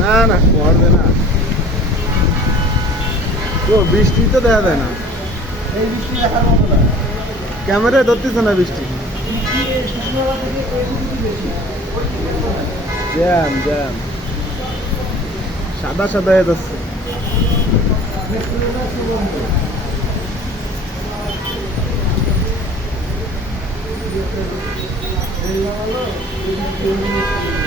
না না পড়বে না। তো বৃষ্টি তো দেখা যায় না। এই বৃষ্টি দেখার মতো না। ক্যামেরায় ধরতেছে না বৃষ্টি? জ্যাম জ্যাম। সাদা সাদা হয়ে যাচ্ছে। মেট্রোটা সুগন্ধ এই হলো এই